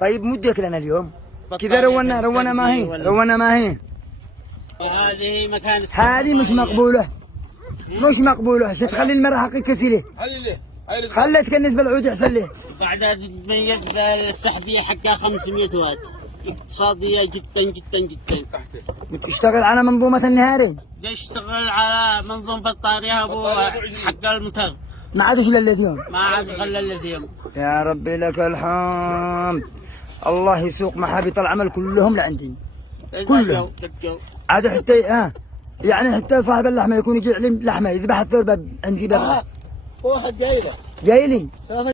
طيب مديك لنا اليوم كذا رونا ما هي وهذه مكان هذه مش مقبولة، مش مقبولة. تخلي المرأة حقيقة كسيلة، خليتك بالنسبة للعود يحصل ليه. بعدها تتميز بالسحبية حقها 500 واط، اقتصادية جدا جدا جدا. تشتغل على منظومة النهاري، يشتغل على منظومة الطارية ابو حق المتر، ما عادش الا الليثيوم، ما عاد غير الليثيوم. يا ربي لك الحمد. الله يسوق محابط العمل كلهم لعندي كلهم. عاد حتى يعني حتى صاحب اللحمه يكون يجي عليه لحمه يذبح الثور عندي برا. واحد جاي لي